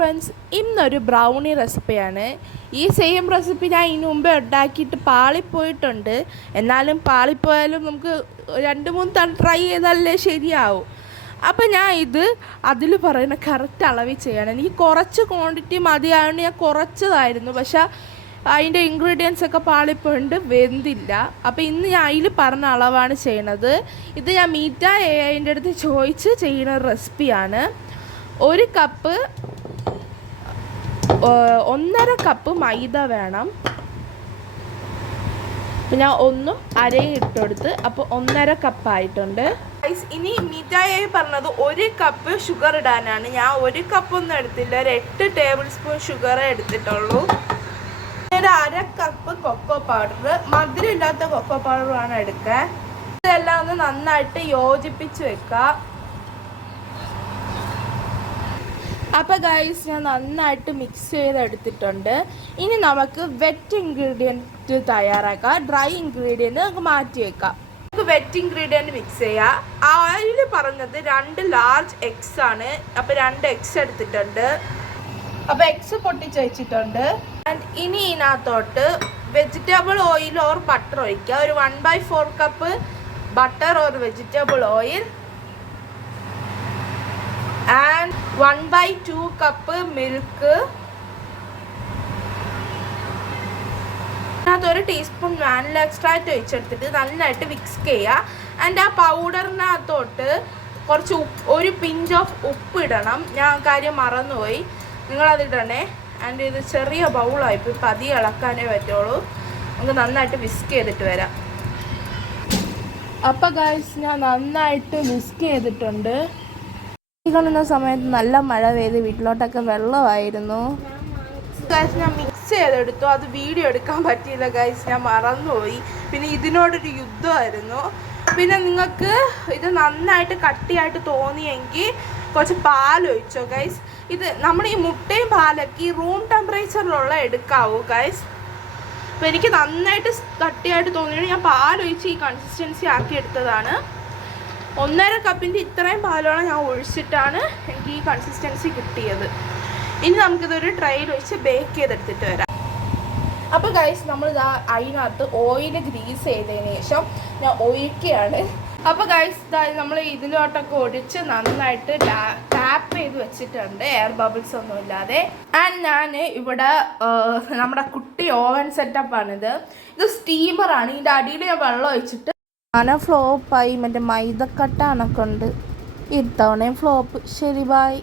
Friends, ഇന്നൊരു brownie റെസിപ്പിയാണ്. ഈ സെയിം റെസിപ്പി ഞാൻ ഇതിനു മുമ്പേ ഉണ്ടാക്കിയിട്ട് പാളിപ്പോയിട്ടുണ്ട്. എന്നാലും പാളിപ്പോയാലും നമുക്ക് 2-3 തവണ ട്രൈ ചെയ്താലേ ശരിയാവും. അപ്പോൾ ഞാൻ അതിൽ പറയുന്ന കറക്റ്റ് അളവിൽ ചെയ്യണം. എനിക്ക് കുറച്ച് ക്വാണ്ടിറ്റി മതിയായതുകൊണ്ട് ഞാൻ കുറച്ചതായിരുന്നു. പക്ഷേ അതിൻ്റെ ഇൻഗ്രീഡിയൻസ് ഒക്കെ പാളിപ്പോയിട്ട് വെന്തില്ല. അപ്പോൾ ഇന്ന് ഞാൻ അതിൽ പറഞ്ഞ അളവാണ് ചെയ്യണത്. ഇത് ഞാൻ മീറ്റ AI-ൻ്റെ അടുത്ത് ചോദിച്ച് ചെയ്യുന്ന റെസിപ്പിയാണ്. 1 കപ്പ് 1.5 കപ്പ് മൈദ വേണം. ഞാൻ 1.5 ഇട്ടെടുത്ത്, അപ്പോൾ 1.5 കപ്പായിട്ടുണ്ട്. ഇനി മീറ്റ AI പറഞ്ഞത് 1 കപ്പ് ഷുഗർ ഇടാനാണ്. ഞാൻ 1 കപ്പൊന്നും എടുത്തില്ല, ഒരു 8 ടേബിൾ സ്പൂൺ ഷുഗറേ എടുത്തിട്ടുള്ളൂ. ഒരു 1/2 കപ്പ് കൊക്കോ പൗഡർ, മധുരം ഇല്ലാത്ത കൊക്കോ പൗഡറാണ് എടുക്കുക. ഇതെല്ലാം ഒന്ന് നന്നായിട്ട് യോജിപ്പിച്ച് വെക്കുക. അപ്പോൾ ഗൈസ്, ഞാൻ നന്നായിട്ട് മിക്സ് ചെയ്തെടുത്തിട്ടുണ്ട്. ഇനി നമുക്ക് വെറ്റ് ഇൻഗ്രീഡിയൻറ്റ് തയ്യാറാക്കാം. ഡ്രൈ ഇൻഗ്രീഡിയൻറ്റ് നമുക്ക് മാറ്റി വെക്കാം. നമുക്ക് വെറ്റ് ഇൻഗ്രീഡിയൻറ്റ് മിക്സ് ചെയ്യാം. അതിൽ പറഞ്ഞത് 2 ലാർജ് എഗ്സ് ആണ്. അപ്പോൾ 2 എഗ്സ് എടുത്തിട്ടുണ്ട്. അപ്പോൾ എഗ്സ് പൊട്ടിച്ച് വെച്ചിട്ടുണ്ട്. ആൻഡ് ഇനി ഇതിനകത്തോട്ട് വെജിറ്റബിൾ ഓയിൽ ഓർ ബട്ടർ ഒഴിക്കുക. ഒരു 1/4 cup butter or vegetable oil and 1/2 cup milk. അതിനകത്ത് 1 ടീസ്പൂൺ വാനില എക്സ്ട്രാക്റ്റ് ഒഴിച്ചെടുത്തിട്ട് നന്നായിട്ട് മിക്സ് ചെയ്യുക. ആൻഡ് ആ പൗഡറിനകത്തോട്ട് കുറച്ച് 1 പിഞ്ച് ഓഫ് ഉപ്പ് ഇടണം. ഞാൻ കാര്യം മറന്നുപോയി, നിങ്ങളതിടണേ. ആൻഡ് ഇത് ചെറിയ ബൗളായിപ്പോൾ പതിയെ ഇളക്കാനേ പറ്റുള്ളൂ. നമുക്ക് നന്നായിട്ട് വിസ്ക് ചെയ്തിട്ട് വരാം. അപ്പോൾ ഗൈസ്, ഞാൻ നന്നായിട്ട് വിസ്ക് ചെയ്തിട്ടുണ്ട്. കാണുന്ന സമയത്ത് നല്ല മഴ പെയ്ത് വീട്ടിലോട്ടൊക്കെ വെള്ളമായിരുന്നു. ഗൈസ്, ഞാൻ മിക്സ് ചെയ്തെടുത്തു. അത് വീഡിയോ എടുക്കാൻ പറ്റിയില്ല ഗൈസ്, ഞാൻ മറന്നുപോയി. പിന്നെ ഇതിനോടൊരു യുദ്ധമായിരുന്നു. പിന്നെ നിങ്ങൾക്ക് ഇത് നന്നായിട്ട് കട്ടിയായിട്ട് തോന്നിയെങ്കിൽ കുറച്ച് പാലൊഴിച്ചോ ഗൈസ്. ഇത് നമ്മൾ ഈ മുട്ടയും പാലൊക്കെ ഈ റൂം ടെമ്പറേച്ചറിലുള്ള എടുക്കാവൂ ഗൈസ്. അപ്പോൾ എനിക്ക് നന്നായിട്ട് കട്ടിയായിട്ട് തോന്നിയിട്ട് ഞാൻ പാലൊഴിച്ച് ഈ കൺസിസ്റ്റൻസി ആക്കി എടുത്തതാണ്. 1.5 കപ്പിൻ്റെ ഇത്രയും പാലോളം ഞാൻ ഒഴിച്ചിട്ടാണ് എനിക്ക് ഈ കൺസിസ്റ്റൻസി കിട്ടിയത്. ഇനി നമുക്കിതൊരു ട്രേയിൽ ഒഴിച്ച് ബേക്ക് ചെയ്തെടുത്തിട്ട് വരാം. അപ്പോൾ ഗൈസ്, നമ്മൾ അതിനകത്ത് ഓയിൽ ഗ്രീസ് ചെയ്തതിന് ശേഷം ഞാൻ ഒഴിക്കുകയാണ്. അപ്പോൾ ഗൈസ്, നമ്മൾ ഇതിലോട്ടൊക്കെ ഒഴിച്ച് നന്നായിട്ട് ടാപ്പ് ചെയ്ത് വെച്ചിട്ടുണ്ട്, എയർ ബബിൾസ് ഒന്നും ഇല്ലാതെ. ആൻഡ് ഞാൻ ഇവിടെ നമ്മുടെ കുട്ടി ഓവൻ സെറ്റപ്പാണിത്. ഇത് സ്റ്റീമറാണ്. ഇതിൻ്റെ അടിയിൽ ഞാൻ വെള്ളം ഒഴിച്ചിട്ട് ഫ്ലോപ്പായി. മറ്റേ മൈദക്കട്ട കണക്കുണ്ട്. ഇത്തവണയും ഫ്ലോപ്പ്. ശരി, ബൈ.